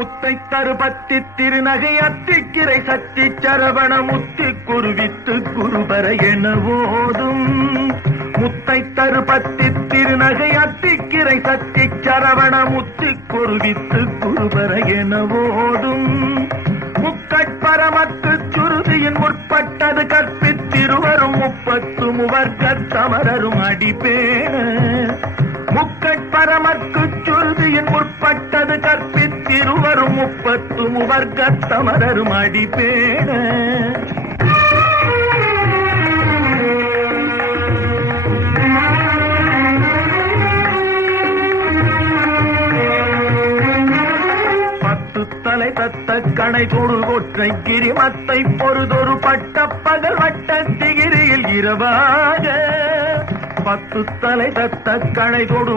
முத்தை தருபத்தி திருநகை அத்திக்கிரை சத்தி சரவண முத்தி குருவித்து குருபர என ஓதும். முத்தை தருபத்தி திருநகை அத்திக்கிரை சத்தி சரவண முத்தி குருவித்து குருபர என ஓதும். முக்கட்பரமக்கு சுருதியின் முற்பட்டது கற்பித்திருவரும் 30 முவர்க்கத் தமரரும் அடிப்பேன. முக்கட்பரமக்கு சுருதியின் முற்பட்டது கற்பித்திருவரும் 30 முவர்க்கத் தமரரும் அடிப்பேன. தலை தத்த கணை தொடு ஒற்றை கிரிமத்தை பொறுதொரு பட்ட பகல் வட்ட திகிரியில் இரவாக 10 தலை தத்த கணை தொடு